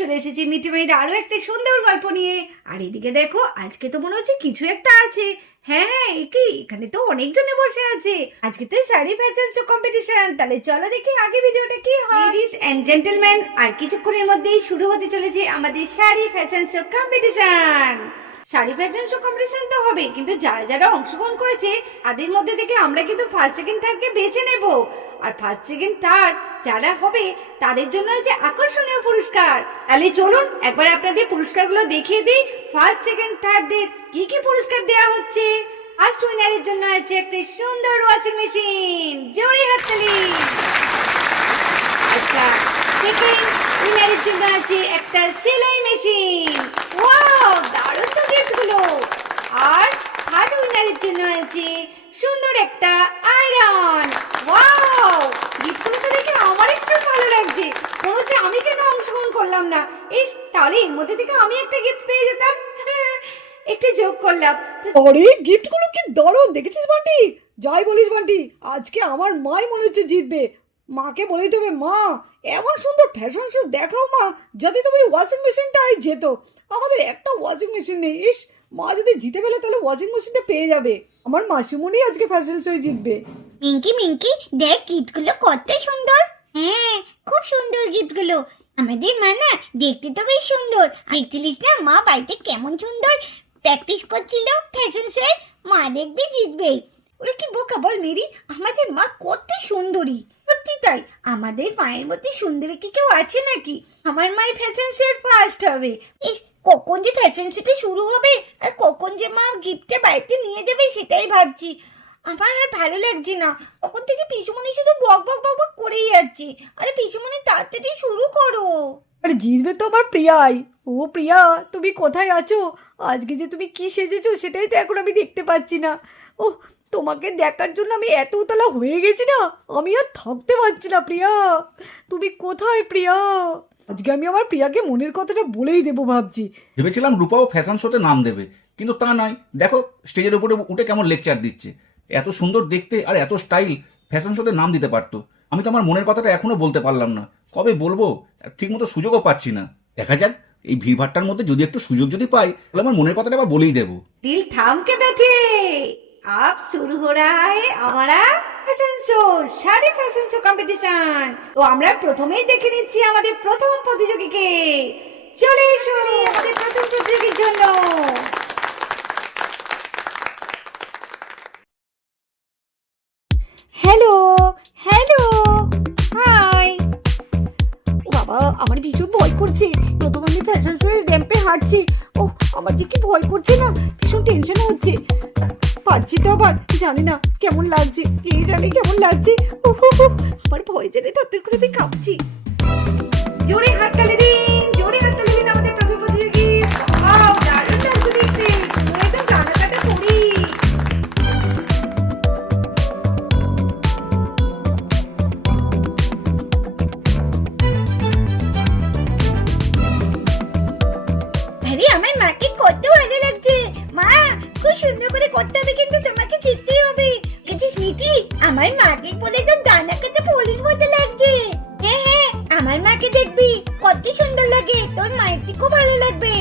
চলে এসেছি মিঠি মাইর আরো একটা সুন্দর গল্প নিয়ে। আর এদিকে দেখো আজকে তো মনে হচ্ছে কিছু একটা আছে। হ্যাঁ হ্যাঁ, কি এখানে তো অনেকজনে বসে আছে। আজকে তো শাড়ি ফ্যাশন শো কম্পিটিশন। তাহলে চলো দেখি আগে ভিডিওটা কি হয়। লেডিস এন্ড জেন্টলম্যান, আর কিছুক্ষণের মধ্যেই শুরু হতে চলেছে আমাদের sari fashion show competition. Sari fashion show competition তো হবে, কিন্তু যারা যারা অংশগ্রহণ করেছে তাদের মধ্যে থেকে আমরা কিন্তু ফার্স্ট সেকেন্ড থার্ডকে বেছে নেব। আর ফার্স্ট সেকেন্ড থার্ড যারা হবে তাদের জন্য আছে আকর্ষণীয় পুরস্কার। তাহলে চলুন একবার আপনাদের পুরস্কারগুলো দেখিয়ে দিই। ফার্স্ট সেকেন্ড থার্ডদের কি কি পুরস্কার দেওয়া হচ্ছে। ফার্স্ট উইনারের জন্য আছে একটা সুন্দর ওয়াশিং মেশিন, জোরে হাততালি। আচ্ছা, সেকেন্ড উইনারের জন্য আছে একটা সেলাই মেশিন। ওয়াও, দারুণ তো গিফটগুলো। আর থার্ড উইনারের জন্য আছে সুন্দর একটা আয়রন। ওয়াও, গিফটগুলো তো দেখে আমার একটু ভালো লাগছে। মনে হচ্ছে আমি কেন অংশগ্রহণ করলাম না। ইস, তাহলে এর মধ্যে থেকে আমি একটা গিফট পেয়ে যেতাম। একটু যোগ করলাম। আরে গিফটগুলো কি দারুণ দেখেছিস বান্টি? যাই বলিস বান্টি, আজকে আমার মাই মনে হচ্ছে জিতবে। মাকে বলেই দেবে, মা এমন সুন্দর ফ্যাশন শো দেখাও মা, যাতে তুমি ওয়াশিং মেশিনটাই যেত। আমাদের একটা ওয়াশিং মেশিন নেই। ইস, মা যদি জিতে পেলে তাহলে ওয়াশিং মেশিনটা পেয়ে যাবে। আমার মাসিমণি আজকে ফ্যাশন শোয় জিতবে। মিঙ্কি মিঙ্কি দেখ গিফটগুলো কত সুন্দর। হ্যাঁ, খুব সুন্দর গিফটগুলো। আমাদের মা না দেখতে তো বেশ সুন্দর। দেখছিলিস না মা বাড়িতে কেমন সুন্দর প্র্যাকটিস করছিল ফ্যাশন শো। মা দেখবে জিতবে। ওরা কি বোকা বল মেরি, আমাদের মা কত সুন্দরী। সত্যি তাই, আমাদের মায়ের মধ্যে সুন্দরী কি কেউ আছে নাকি? আমার মায়ের ফ্যাশন শো ফার্স্ট হবে। কখন যে ফ্যাশন শোটা শুরু হবে আর কখন যে মা গিফটটা বাড়িতে নিয়ে যাবে সেটাই ভাবছি। আমার আর ভালো লাগছে না। তখন থেকে পিসুমণি শুধু বক বক বক বক করেই যাচ্ছে। আরে পিসুমণি তাড়াতাড়ি শুরু করো। আরে জিতবে তো আমার প্রিয়াই। ও প্রিয়া, তুমি কোথায় আছো? আজকে যে তুমি কি সেজেছো সেটাই তো এখন আমি দেখতে পাচ্ছি না। ও, তোমাকে দেখার জন্য আমি এত উতলা হয়ে গেছি না, আমি আর থাকতে পারছি না। প্রিয়া, তুমি কোথায় প্রিয়া? আজকে আমি আমার প্রিয়াকে মনের কথাটা বলেই দেবো ভাবছি। ভেবেছিলাম রূপাও ফ্যাশন শোতে নাম দেবে, কিন্তু তা নয়। দেখো স্টেজের উপরে উঠে কেমন লেকচার দিচ্ছে। এত সুন্দর দেখতে আর এত স্টাইল, ফ্যাশন শোতে নাম দিতে পারতো। আমি তো আমার মনের কথাটা এখনো বলতে পারলাম না। কবে বলবো, ঠিকমতো সুযোগও পাচ্ছি না। দেখা যাক, এই ভিড়ভাট্টার মধ্যে যদি একটু সুযোগ যদি পাই তাহলে আমার মনের কথাটা আবার বলেই দেবো। दिल थाम के बैठे, अब शुरू हो रहा है हमारा fashion show, sari fashion show competition. তো আমরা প্রথমেই দেখে নিচ্ছি আমাদের প্রথম প্রতিযোগীকে। চলে এসো আমাদের প্রথম প্রতিযোগীর জন্য। Hello hello, high. ও বাবা, আমার ভীষণ ভয় করছে। প্রথম আমি ফ্যাশন শো এর র্যাম্পে হাঁটছি। ও, আমার যে কি ভয় করছে না, ভীষণ টেনশন হচ্ছে। পারছি তো আবার জানি না কেমন লাগছে, কে জানে কেমন লাগছে। আমার ভয় জেনে থরথর করে আমি কাঁপছি। জোরে হাততালি দিন, জোরে হাততালি দিন আমাদের প্রথম প্রতিযোগী। ওয়াও, দারুণ লাগছে দেখতে। একদম ডানা কাটা পরি। আরে আমার মাকে কত ভালো লাগছে। মা, খুব সুন্দর করে করতে হবে, কিন্তু তোমাকে জিততেই হবে। দেখেছিস মিঠি, আমার মাকে বলে তো ডানা কাটা পলির মতো লাগছে। হ্যাঁ হ্যাঁ, আমার মাকে দেখবি কত সুন্দর লাগে। তোর মায়ের থেকেও ভালো লাগবে।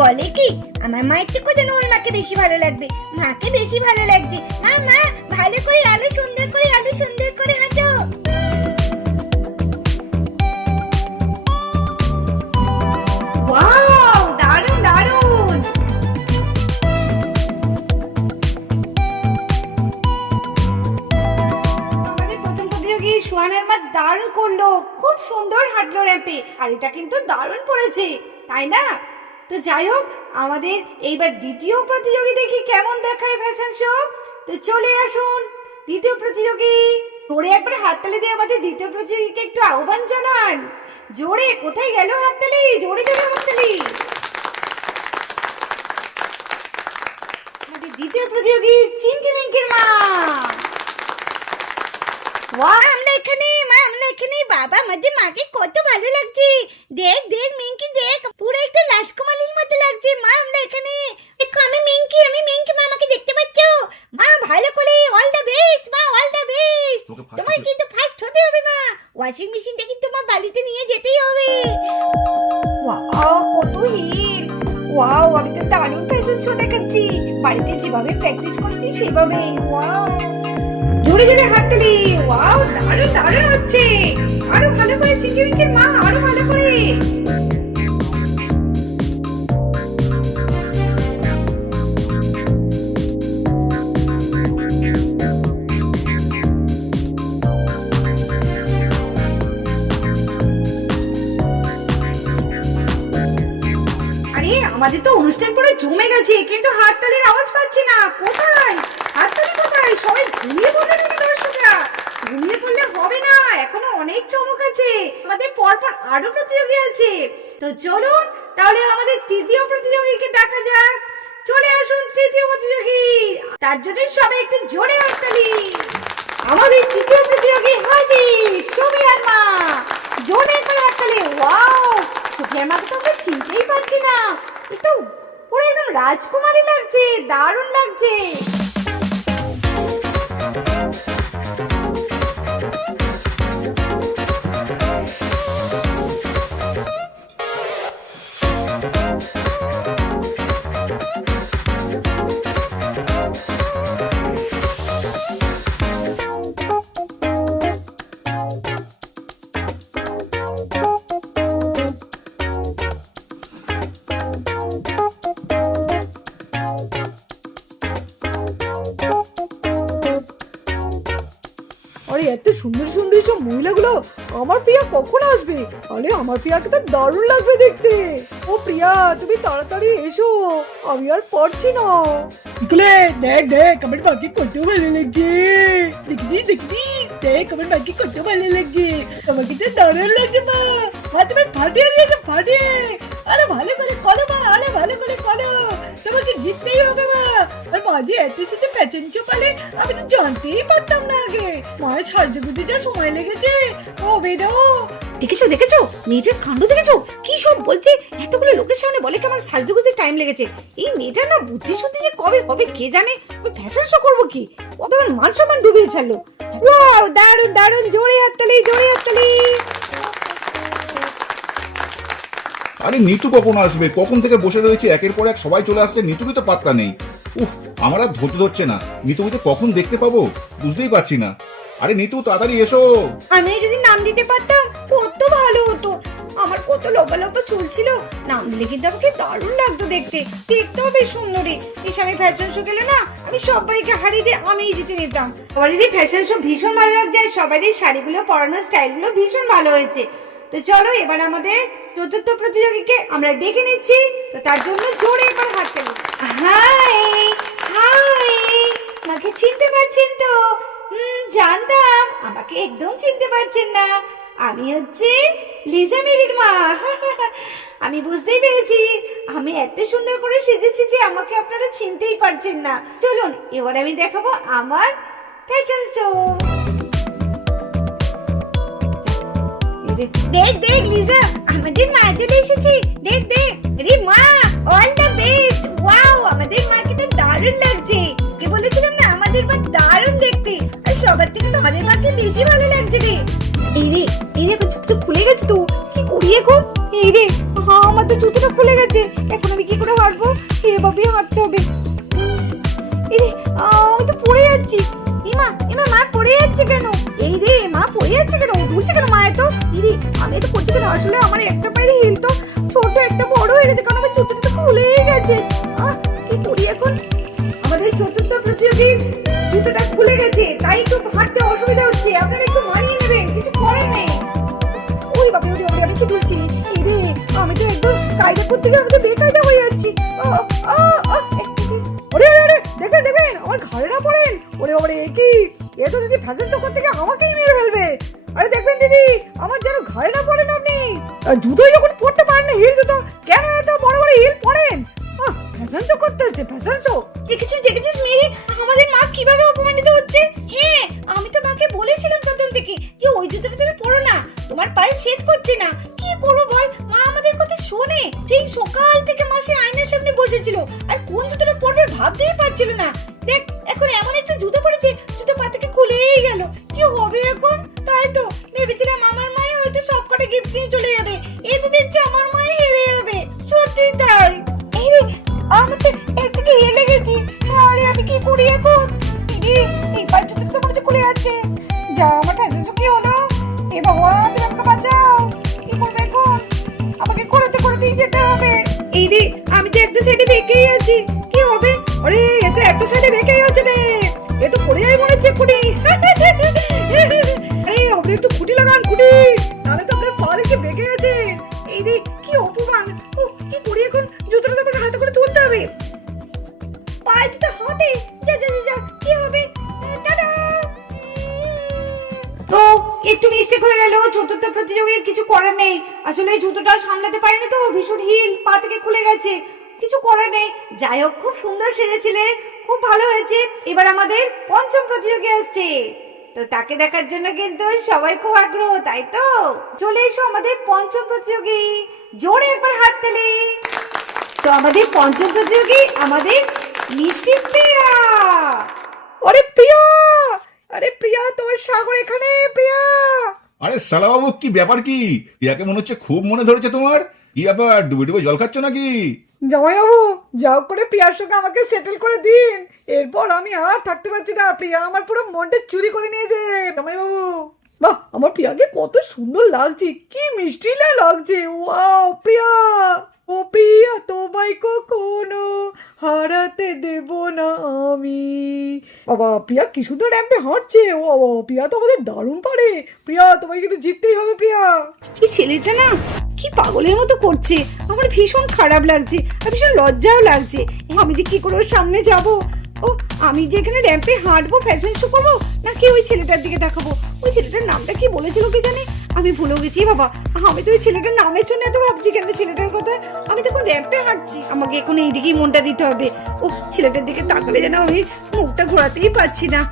বলে কি, আমার মায়ের থেকেও যেন ওর মাকে বেশি ভালো লাগবে। মাকে বেশি ভালো লাগছে। মা মা, ভালো করে আলো সুন্দর করে, আলো সুন্দর করে হাঁটো। ওয়াও, দারুণ দারুণ। আমাদের প্রথম প্রতিযোগী সোহানের মা দারুণ করলো, খুব সুন্দর হাঁটলো র্যাম্পে। আর এটা কিন্তু দারুণ পড়েছে, তাই না? তো যাই হোক, আমাদের এইবার দ্বিতীয় প্রতিযোগী দেখি কেমন দেখায় ফ্যাশন শো। তো চলে আসুন দ্বিতীয় প্রতিযোগী। জোরে একবার হাততালি দিয়ে আমাদের দ্বিতীয় প্রতিযোগীকে একটু আহ্বান জানান। জোরে, কোথায় গেল হাততালি? জোরে জোরে হাততালি। আমাদের দ্বিতীয় প্রতিযোগী চিঙ্কি মিঙ্কির মা। ওয়া, আমরা এখানে মা, আমরা এখানে। বাবা, আমাদের মাকে কত ভালো লাগছে। দেখ দেখ মিঙ্কি, দেখ পুরো একটা রাজকুমারীর মতো লাগছে। মা, আমরা এখানে। দেখো, আমি মিঙ্কি, আমি মিঙ্কি। মা, আমাকে দেখতে পাচ্ছ? মা, ভালো করে অল দ্য বেস্ট মা, অল দ্য বেস্ট। তোমার কিন্তু ফার্স্ট হতে হবে মা। ওয়াশিং মেশিনটা কিন্তু মা বাড়িতে নিয়ে যেতেই হবে। বাড়িতে যেভাবে প্র্যাকটিস করেছি সেভাবেই। ওয়াও, জোরে জোরে হাততালি। ওয়াও, দারুণ দারুণ হচ্ছে। আরো ভালো করে চিংকি মিংকির মা, আরো ভালো করে। আরে আমাদের তো অনুষ্ঠান পরে জমে গেছে, কিন্তু হাততালির আওয়াজ পাচ্ছি না। কোথায় হাততালি, কোথায়? সবাই ঘুমিয়ে পড়লে নাকি দর্শকরা? ঘুমিয়ে পড়লে হবে না, এখনো অনেক চমক আছে। আমাদের পরপর আরো প্রতিযোগী আছে। তো চলুন তাহলে আমাদের তৃতীয় প্রতিযোগীকে ডাকা যাক। চলে আসুন তৃতীয় প্রতিযোগী। তার জন্য সবাই একটু জোরে হাততালি। আমাদের তৃতীয় প্রতিযোগী হাজির, সুফিয়ান মা। জোরে করে হাততালি। ওয়াও, সুফিয়ান মাকে তো আমরা চিনতেই পারছি না। কিন্তু পুরো একদম রাজকুমারী লাগছে, দারুণ লাগছে। আরে এত সুন্দর সুন্দর সব মহিলাগুলো, আমার প্রিয়া কখন আসবে? আরে আমার প্রিয়াকে তো দারুণ লাগবে দেখতে। ও প্রিয়া, তুমি তাড়াতাড়ি এসো, আমি আর পারছি না। নিকলে দেখ দেখ, আমার বাকি কত ভালো লাগছে। দেখি দেখি দেখ, আমার বাকি কত ভালো লাগছে। তোমাকে তো দারুণ লাগছে মা। মা তোমার ফাটিয়ে দিয়েছে, ফাটিয়ে। আরে ভালো করে করো মা, আরে ভালো করে করো। তোমাকে জিততেই হবে মা। আর মা যে এত সাথে প্যাচেন চোপালে, আমি তো জানতেই পারতাম না আগে। মায়ের সাজতে গুজতে যা সময় লেগেছে। ও বেরো। দেখেছো দেখেছো মেয়েটার কাণ্ড দেখেছো? কি সব বলছে, এতগুলো লোকের সামনে বলে কি আমার সাজতে গুজতে টাইম লেগেছে। এই মেয়েটার না বুদ্ধি শুদ্ধি যে কবে হবে কে জানে। ওই ফ্যাশন শো করবো কি, কতক্ষণ মান সম্মান ডুবিয়ে ছাড়লো। ওয়াও, দারুণ দারুণ, জোরে হাততালি, জোরে হাততালি। আরে নিতু কখন আসবে? কখন থেকে বসে রয়েছে, একের পর এক সবাই চলে আসছে, নিতুরই তো পাত্তা নেই। উফ, আমার আর ধৈর্য ধরছে না। নিতুকে কখন দেখতে পাবো বুঝতেই পারছি না। আরে নিতু তাড়াতাড়ি এসো। আমি যদি নাম দিতে পারতাম কত ভালো হতো। আমার কত লম্বা লম্বা চুল ছিল, নাম দিলে কিন্তু আমাকে দারুণ লাগতো দেখতে। দেখতেও বেশ সুন্দরী। এই আমি ফ্যাশন শো গেলে না, আমি সবাইকে হারিয়ে দিয়ে আমিই জিতে নিতাম। সবারই ফ্যাশন শো ভীষণ ভালো লাগছে, সবারই শাড়িগুলো পরানোর স্টাইলগুলো ভীষণ ভালো হয়েছে। তো চলো এবার আমাদের চতুর্থ প্রতিযোগীকে আমরা ডেকে নিচ্ছি। তো তার জন্য জোরে এবার হাততালি। হাই হাই, আমাকে চিনতে পারছেন তো? জানতাম আমাকে একদম চিনতে পারছেন না। আমি হচ্ছে লিজা মেরির মা। আমি বুঝতেই পেরেছি আমি এত সুন্দর করে সেজেছি যে আমাকে আপনারা চিনতেই পারছেন না। চলুন এবার আমি দেখাবো আমার ফ্যাশন শো। দেখ দেখ লিজা, আমাদের মা চলে এসেছে। দেখ দেখ, আরে মা, অল দ্য বেস্ট। ওয়াও, আমাদের মাকে তো দারুণ লাগছে। কে বলেছিলাম না আমাদের মা দারুণ দেখতে। আর সবার থেকে তোমাদের মাকে বেশি ভালো লাগছে রে। এই রে জুতোটা খুলে গেছে তো, কি করি এখন? এই রে, হ্যাঁ আমার তো জুতোটা খুলে গেছে। এখন আমি কি করে হাঁটবো? এভাবেই হাঁটতে হবে। এই রে, আমি তো পড়ে যাচ্ছি। ইমা ইমা, মা পড়ে যাচ্ছে কেন? এই রে, মা পড়ে যাচ্ছে কেন? ঘুরছে কেন মা এত? এই রে, আমি তো পড়ছি কেন? আসলে আমার একটা পায়ে হিল তো ছোট, একটা বড় হয়ে গেছে, কারণ আমার জুতোটা তো খুলেই গেছে। কি করি এখন? আমাদের চতুর্থ প্রতিযোগীর জুতোটা খুলে গেছে, তাই একটু হাঁটতে অসুবিধা হচ্ছে। আপনারা একটু মানিয়ে নেবেন, কিছু করার নেই। ওই বাবা, ওরে ওরে, আমি কি তুলছি? এই রে, আমি তো একদম কায়দা করতে গিয়ে আমি তো বেকায়দা হয়ে যাচ্ছি। ওরে ওরে ওরে, দেখবেন দেখবেন, আমার ঘাড়ে না পড়েন। ওরে ওরে, কি এ তো যদি ফ্যাশন শো করতে গিয়ে আমাকেই মেরে ফেলবে। আরে দেখবেন দিদি, আমার যেন ঘাড়ে না পড়েন আপনি। জুতোই যখন পড়তে পারেন না, হিল জুতো, কেন এত বড় বড় হিল পরেন? ফ্যাশন শো করতে হচ্ছে, ফ্যাশন শো। দেখেছিস মেয়ে, আমাদের মা কিভাবে অপমানিত হচ্ছে। হ্যাঁ, আমি তো মাকে বলেছিলাম প্রথম থেকে যে ওই জুতোটা তুমি পরো না, তোমার পায়ে সেট করছে না। কি করবো বল, মা আমাদের কথা শোনে। সেই সকাল থেকে মা সে আয়নার সামনে বসেছিল, আর কোন জুতোটা পরবে ভাবতেই পারছিল না। দেখ এখন এমন একটা জুতো পরেছে, জুতো পা থেকে খুলেই গেল। কি হবে এখন? তাই তো ভেবেছিলাম আমার মাই হয়তো সবকটা গিফট নিয়ে চলে যাবে। এই তো দেখছি আমার মাই হেরে যাবে। সত্যি তাই। এই রে, আমি তো একদিকে হেলে গেছি। বেঁকেই আছি, কি হবে? আরে এ তো একটা সাইডে বেঁকেই আছে রে, এ তো পড়ে যাই মনে হচ্ছে খুঁটি। আরে আপনি একটু খুঁটি লাগান, খুঁটি, তাহলে তো আপনার পা দেখে বেঁকে গেছে। এই রে কি অপমান! ও কি করি এখন? জুতোটা তো আমাকে হাতে করে তুলতে হবে। পাঁচ তো হবে, যা যা যা যা, কি হবে? টাটা। তো একটু মিস্টেক হয়ে গেল, চতুর্থ প্রতিযোগীর কিছু করার নেই। আসলে এই জুতোটা সামলাতে পারিনি তো, ভীষণ হিল পা থেকে খুলে গেছে, কিছু করার নেই। যাই হোক, খুব সুন্দর সেজেছিলে, খুব ভালো হয়েছে। এবার আমাদের পঞ্চম প্রতিযোগী আসছে, তো তাকে দেখার জন্য কিন্তু সবাই খুব আগ্রহ, তাই তো? চলে এসো আমাদের পঞ্চম প্রতিযোগী, জোরে একবার হাত তালি। তো আমাদের পঞ্চম প্রতিযোগী আমাদের মিষ্টি প্রিয়া। আরে প্রিয়া, আরে প্রিয়া, তোমার সাগর এখানে। প্রিয়া, আরে সালা বাবু, কি ব্যাপার? কি ইয়াকে মনে হচ্ছে খুব মনে ধরেছে তোমার। কি ব্যাপার, ডুবে ডুবে জল খাচ্ছ নাকি? জামাইবাবু যা হোক করে প্রিয়ার সঙ্গে আমাকে সেটেল করে দিন, এরপর আমি আর থাকতে পারছি না। প্রিয়া আমার পুরো মনটা চুরি করে নিয়েছে। জামাইবাবু, বাহ, আমার প্রিয়াকে কত সুন্দর লাগছে, কি মিষ্টি লাগছে। ওয়াও প্রিয়া, ও প্রিয়া, তোমায় কখনো হারাতে দেব না আমি। বাবা, প্রিয়া কি সুন্দর র্যাম্পে হাঁটছে। ও বাবা, প্রিয়া তো আমাদের দারুণ পারে। প্রিয়া, তোমায় কিন্তু জিততেই হবে প্রিয়া। এই ছেলেটা না কি পাগলের মতো করছে, আমার ভীষণ খারাপ লাগছে আর ভীষণ লজ্জাও লাগছে। আমি যে কি করে ওর সামনে যাব? ও, আমি যে এখানে র্যাম্পে হাঁটবো, ফ্যাশন শো করবো, নাকি ওই ছেলেটার দিকে দেখাবো? ওই ছেলেটার নামটা কি বলেছিল কি জানি, আমি ভুলে গেছি বাবা। আমি তো ওই ছেলেটার নামের জন্য এত ভাবছি কেন, ছেলেটার কথা। আমি তখন র্যাম্পে হাঁটছি, আমাকে এখন এইদিকেই মনটা দিতে হবে। ও, ছেলেটার দিকে তাকালে যেন আমি মুখটা ঘোরাতেই পারছি না।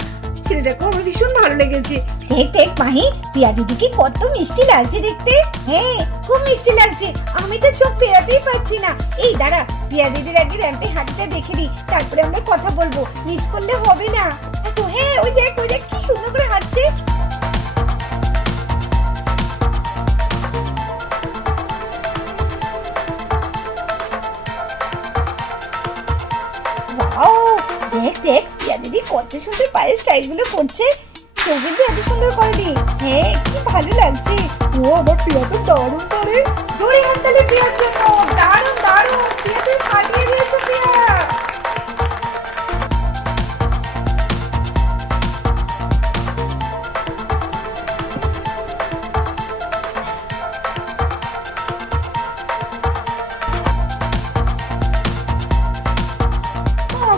ছেলেটাকে আমার ভীষণ ভালো লেগেছে। দেখ দেখ মাহি, প্রিয়া দিদিকে কত মিষ্টি লাগছে দেখতে। হ্যাঁ, খুব মিষ্টি লাগছে, আমি তো চোখ ফেরাতেই পারছি না। এই দাঁড়া, প্রিয়া দিদির আগে র্যাম্পে হাঁটতে দেখে নি, তারপরে আমরা কথা বলবো, মিস করলে হবে না। তো হ্যাঁ, ওই দেখ কি সুন্দর করে হাঁটছে। ওয়াও, দেখ দেখ প্রিয়া দিদি কত সুন্দর পায়ের স্টাইল গুলো করছে। কেউ কিন্তু এত সুন্দর করেনি। হ্যাঁ, কি ভালো লাগছে। ও আমার প্রিয়া তো দারুণ পারে। জোরে হাততালি প্রিয়ার জন্য, দারুণ দারুণ, প্রিয়া তুই ফাটিয়ে দিয়েছো প্রিয়া।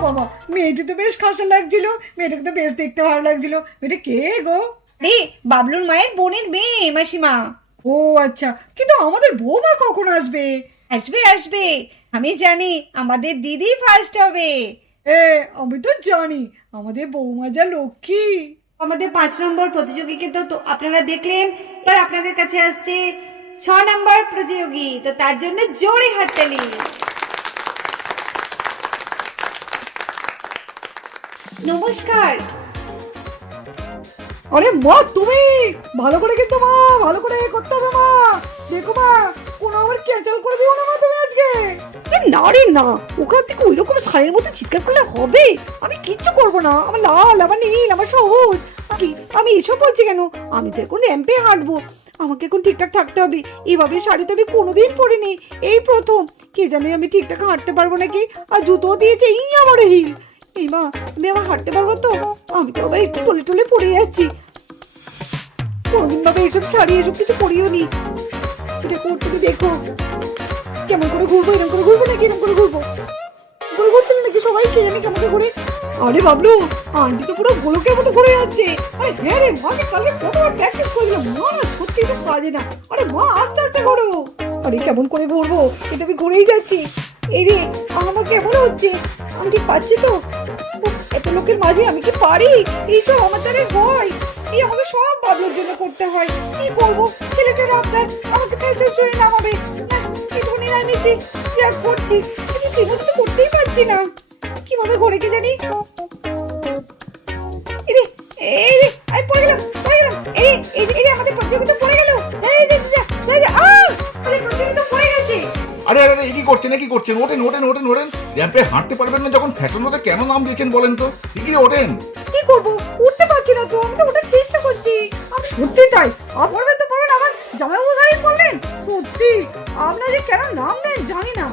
বাবা, মেয়েটি তো বেশ খাসা লাগছিল, মেয়েটাকে তো বেশ দেখতে ভালো লাগছিল। মেয়েটা কে গো? রে, বাবলুর মায়ের বোনের মেয়ে মাসিমা। ও আচ্ছা, কিন্তু আমাদের বৌমা কখন আসবে? আসবে আসবে, আমি জানি আমাদের দিদি ফার্স্ট হবে। আমি তো জানি আমাদের বৌমা যা লক্ষ্মী। আমাদের 5 নম্বর প্রতিযোগীকে তো আপনারা দেখলেন। এবার আপনাদের কাছে আসছে 6 নম্বর প্রতিযোগী, তো তার জন্য জোরে হাততালি। নমস্কার। আরে মা, তুমি ভালো করে, কিন্তু মা ভালো করে করতে হবে মা। দেখো মা, কোনো আবার ক্যান্সেল করে দিও না মা তুমি আজকে। না রে না, ওখান থেকে ওই রকম শাড়ির মতো চিৎকার করলে হবে? আমি কিচ্ছু করবো না, আমার লাল, আমার নীল, আমার সবুজ। কি আমি এসব বলছি কেন? আমি তো এখন র্যাম্পে হাঁটবো, আমাকে এখন ঠিকঠাক থাকতে হবে। এইভাবে শাড়ি তো আমি কোনোদিন পরিনি, এই প্রথম। কে জানে আমি ঠিকঠাক হাঁটতে পারবো নাকি। আর জুতো দিয়েছে এই আমার হিল। এই মা, আমি আবার হাঁটতে পারবো তো? আমি তো আবার একটু টলে টলে পড়ে যাচ্ছি। কোনদিন বাবা এইসব শাড়ি এসব কিছু পরিও নি। দেখো তুমি, দেখো কেমন করে ঘুরবো, এরকম করে ঘুরবো নাকি এরকম করে ঘুরবো? ঘুরে ঘুরছিল নাকি সবাই, কে জানে কেমন করে ঘুরে। আরে বাবলু, আন্টি তো পুরো গোলকের মতো ঘুরে যাচ্ছে। আরে হ্যাঁ রে, মাকে কালকে কতবার প্র্যাকটিস করলাম, মা না সত্যি তো কাজে না। আরে মা, আস্তে আস্তে ঘোরো। আরে কেমন করে ঘুরবো, এটা আমি ঘুরেই যাচ্ছি। এই রে, আমার কেমন হচ্ছে, আমি ঠিক পাচ্ছি তো? উফ, এত লোকের মাঝে আমি কি পারি? এইসব আমার দ্বারা হয়? এই আমাকে সব বাবলুর জন্য করতে হয়। কি করবো, ছেলেটার আবদার, আমাকে ফ্যাশন শোয়ে নামাবে। না, একটুখানি নামিয়েছি, যা করছি, কিন্তু ঠিকমতো তো করতেই পারছি না। কিভাবে ঘরে কে জানি। এই রে, এই রে, আমি পড়ে গেলাম, পড়ে গেলাম। এই আমাদের প্রতিযোগিতা পড়ে গেল। এই যা যা যা যা, আমাদের প্রতিযোগিতা পড়ে গেছে। আরে আরে আরে, কি করছেন, কি করছেন? ওঠেন ওঠেন ওঠেন ওঠেন, র্যাম্পে হাঁটতে পারবেন না যখন ফ্যাশন শোতে কেন নাম দিয়েছেন বলেন তো? ঠিকই ওঠেন। কি করবো, উঠতে পারছি না তো, আমি তো ওঠার চেষ্টা করছি। আমি সত্যি তাই, আপনারা তো পারেন, আমার জামাইবাবু গাড়ি বললেন। সত্যি আপনারা যে কেন নাম দেন জানি না।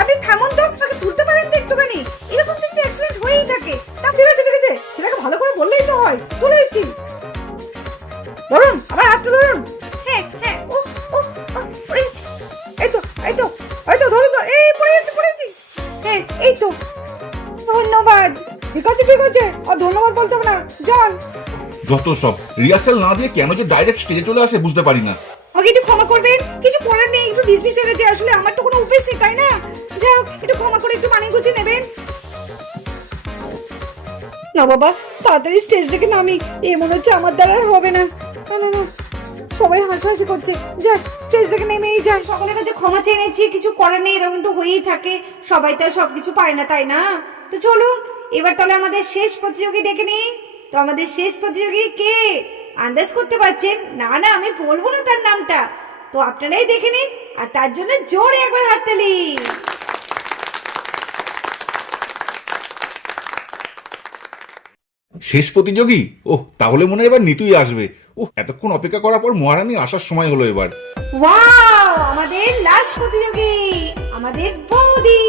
আপনি থামুন তো, আমাকে তুলতে একটুখানি, এরকম কিন্তু অ্যাক্সিডেন্ট হয়েই থাকে। ঠিক আছে ঠিক আছে, ছেলেকে ভালো করে বললেই তো হয়। তুলে দিচ্ছি, ধরুন আমার হাতটা ধরুন। হ্যাঁ হ্যাঁ, ও ও ও, পড়ে গেছে। এই তো এই তো এই তো ধরুন তো, এই পড়ে যাচ্ছে পড়ে যাচ্ছি। হ্যাঁ এই তো, ধন্যবাদ। ঠিক আছে ঠিক আছে, আর ধন্যবাদ বলতে হবে না, যান। যত সব রিহার্সাল না দিয়ে কেন যে ডাইরেক্ট স্টেজে চলে আসে বুঝতে পারি না। আমাকে একটু ক্ষমা করবেন, কিছু করার নেই, একটু ডিসমিস হয়ে গেছে, আসলে আমার তো কোনো অভ্যেস নেই তাই না। যাই হোক, একটু ক্ষমা করে একটু মানিয়ে গুছিয়ে নেবেন। না বাবা, তাড়াতাড়ি স্টেজ থেকে নামি, এ মনে হচ্ছে আমার দ্বারা আর হবে না। না না না, সবাই হাসাহাসি করছে, যা স্টেজ থেকে নেমেই যা। সকলের কাছে ক্ষমা চেয়ে নিচ্ছি, কিছু করার নেই, এরকম তো হয়েই থাকে, সবাই তো আর সবকিছু পায় না তাই না। তো চলুন এবার তাহলে আমাদের শেষ প্রতিযোগী ডেকে নিই। তো আমাদের শেষ প্রতিযোগী কে আন্দাজ করতে পারছেন? না না, আমি বলবো না তার নামটা, তো আপনারাই দেখে নিন, আর তার জন্য জোরে একবার হাততালি। শেষ প্রতিযোগী? ওহ, তাহলে মনে হয় এবার নিতুই আসবে। ওহ, এতক্ষণ অপেক্ষা করার পর মহারানী আসার সময় হলো এবার। ওয়াও, আমাদের লাস্ট প্রতিযোগী আমাদের বৌদি।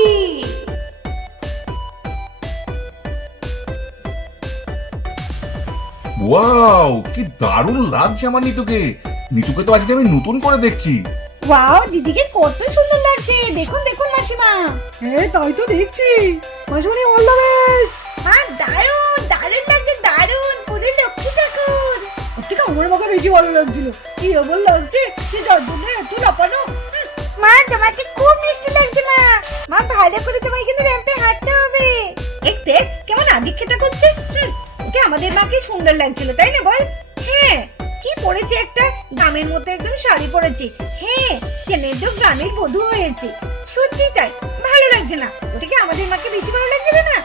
ওয়াও, কি দারুণ লাগছে আমার নিতুকে। নিতুকে তো আজকে আমি নতুন করে দেখছি। ওয়াও, দিদিকে কত সুন্দর লাগছে, দেখুন দেখুন মাসিমা। হ্যাঁ তাই তো দেখছি। মাসুনি অল দ্য বেস্ট। হ্যাঁ, দারুণ দারুণ লাগছে, দারুণ, পুরো লক্ষ্মী ঠাকুর। ঠিক আমার মাকে বেশি ভালো লাগছিল, কি এমন লাগছে সে যার জন্য এত লাপানো। মা, তোমাকে খুব মিষ্টি লাগছে মা। মা, ভালো করে তোমায় কিন্তু র্যাম্পে হাঁটতে হবে। দেখতে কেমন আদিক্ষেতা করছে। ওকে আমাদের মাকে সুন্দর লাগছিল তাই না বল? হ্যাঁ, কি পরেছে একটা গ্রামের মতো একদম শাড়ি পরেছে। হ্যাঁ, চেনে তো গ্রামের বধূ হয়েছে, সত্যি তাই, ভালো লাগছে না? ওটাকে আমাদের মাকে বেশি ভালো লাগছিল না?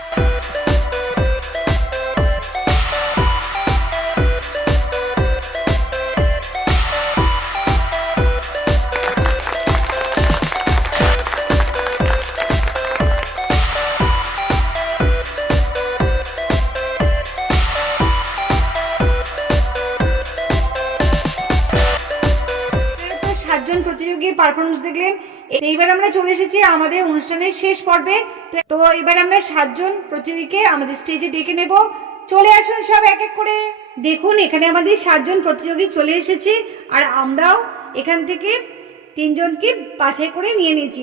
তো 7জন প্রতিযোগীর পারফরমেন্স দেখলেন। এইবার আমরা চলে এসেছি আমাদের অনুষ্ঠানের শেষ পর্বে। তো এবার আমরা 7জন প্রতিযোগীকে আমাদের স্টেজে ডেকে নেব। চলে আসুন সব এক এক করে। দেখুন এখানে আমাদের 7জন প্রতিযোগী চলে এসেছে, আর আমরাও এখান থেকে 3জনকে বাছাই করে নিয়ে নিয়েছি,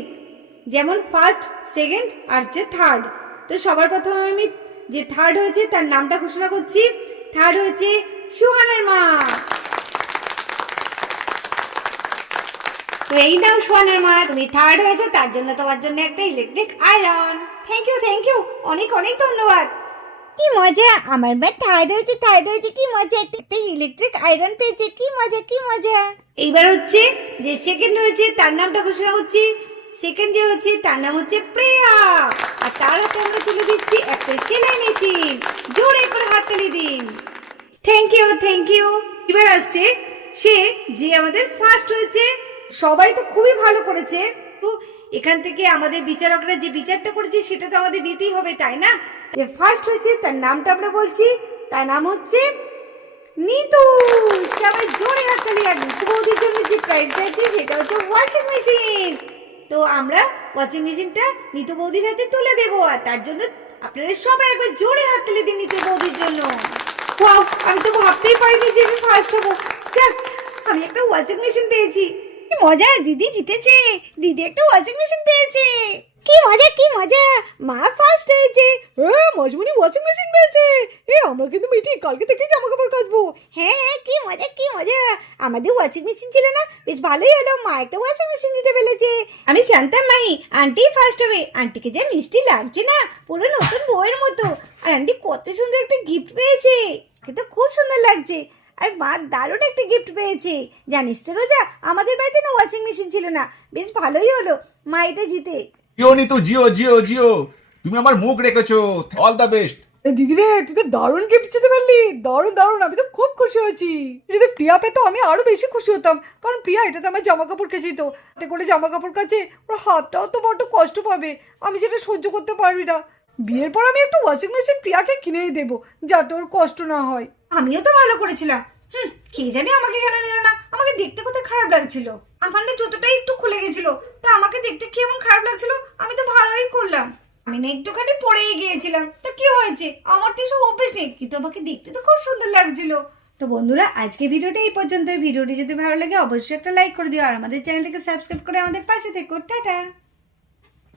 যেমন ফার্স্ট, সেকেন্ড আর হচ্ছে থার্ড। তো সবার প্রথমে আমি যে থার্ড হয়েছে তার নামটা ঘোষণা করছি। থার্ড হয়েছে সুহানের মা। তো এই নাও সোহানের মা, তুমি থার্ড হয়েছো, তার জন্য তোমার জন্য একটা electric iron. Thank you thank you, অনেক অনেক ধন্যবাদ। কি মজা, আমার বার থার্ড হয়েছে, কি মজা, একটা ইলেকট্রিক আয়রন পেয়েছে, কি মজা কি মজা। এইবার হচ্ছে যে সেকেন্ড হয়েছে তার নামটা ঘোষণা করছি। সেকেন্ড যে হচ্ছে তার নাম হচ্ছে প্রিয়া, আর তার হাতে আমরা তুলে দিচ্ছি একটা সেলাই মেশিন। জোরে করে হাততালি দিন। Thank you thank you. এবার আসছে সে যে আমাদের ফার্স্ট হয়েছে। সবাই তো খুবই ভালো করেছে, তো এখান থেকে আমাদের বিচারকরা যে বিচারটা করেছে সেটা তো আমাদের দিতেই হবে তাই না। যে ফার্স্ট হয়েছে তার নামটা আমরা বলছি, তার নাম হচ্ছে নিতু। সবাই জোরে হাততালি। আর নিতু বৌদির জন্য যে প্রাইজটা আছে সেটা হচ্ছে ওয়াশিং মেশিন। তো আমরা ওয়াশিং মেশিনটা নিতু বৌদির হাতে তুলে দেবো, আর তার জন্য আপনারা সবাই একবার জোরে হাততালি দিন নিতু বৌদির জন্য। ওয়াও, আমি তো ভাবতেই পারিনি যে আমি ফার্স্ট হবো। যাক, আমি একটা ওয়াশিং মেশিন পেয়েছি। কি মজা, দিদি জিতেছে, দিদি একটা ওয়াশিং মেশিন পেয়েছে। কি মজা, মা ফার্স্ট হয়েছে। মাসুনি ওয়াশিং মেশিন পেয়েছে। আমরা কিন্তু মিটি কালকে থেকে জামা কাপড় কাচবো। হ্যাঁ, কি মজা, আমাদের ওয়াশিং মেশিন ছিল না, বেশ ভালোই হলো, মা একটা ওয়াশিং মেশিন দিতে পেরেছে। আমি জানতাম মাহি আন্টি ফার্স্ট হবে। আন্টিকে যে মিষ্টি লাগছে না, পুরো নতুন বউয়ের মতো। আর আন্টি কত সুন্দর একটা গিফট পেয়েছে, ওকে তো খুব সুন্দর লাগছে। আর মা দারুণ একটা গিফট পেয়েছে। জানিস তো রোজা, আমাদের বাড়িতে না ওয়াশিং মেশিন ছিল না, বেশ ভালোই হলো মা এটা জিতে। জিও নিতু, জিও জিও জিও, তুমি আমার মুখ রেখেছো। All the best. দিদি রে, তুই তো দারুণ গিফট দিতে পারলি, দারুণ দারুণ, আমি তো খুব খুশি হয়েছি। যদি প্রিয়া পেতো আমি আরো বেশি খুশি হতাম, কারণ প্রিয়া এটাতে আমার জামা কাপড় কেচে তো, হাতে করে জামা কাপড় কাচে, ওর হাতটাও তো বড্ড কষ্ট পাবে, আমি সেটা সহ্য করতে পারবি না। বিয়ের পর আমি একটা ওয়াশিং মেশিন প্রিয়াকে কিনেই দেবো, যাতে ওর কষ্ট না হয়। আমিও তো ভালো করেছিলাম। কে জানে আমাকে কেন নিল না, আমাকে দেখতে কোথায় খারাপ লাগছিল। আমার না জুতোটাই একটু খুলে গেছিল, তা আমাকে দেখতে কেমন খারাপ লাগছিল, আমি তো ভালোই করলাম। আমি না একটুখানি পড়েই গিয়েছিলাম, তো কি হয়েছে, আমার তো সব অভ্যেস নেই, কিন্তু আমাকে দেখতে তো খুব সুন্দর লাগছিল। তো বন্ধুরা, আজকে ভিডিওটা এই পর্যন্ত। ভিডিওটি যদি ভালো লাগে অবশ্যই একটা লাইক করে দিও, আর আমাদের চ্যানেলটিকে সাবস্ক্রাইব করে আমাদের পাশে থেকো। টাটা।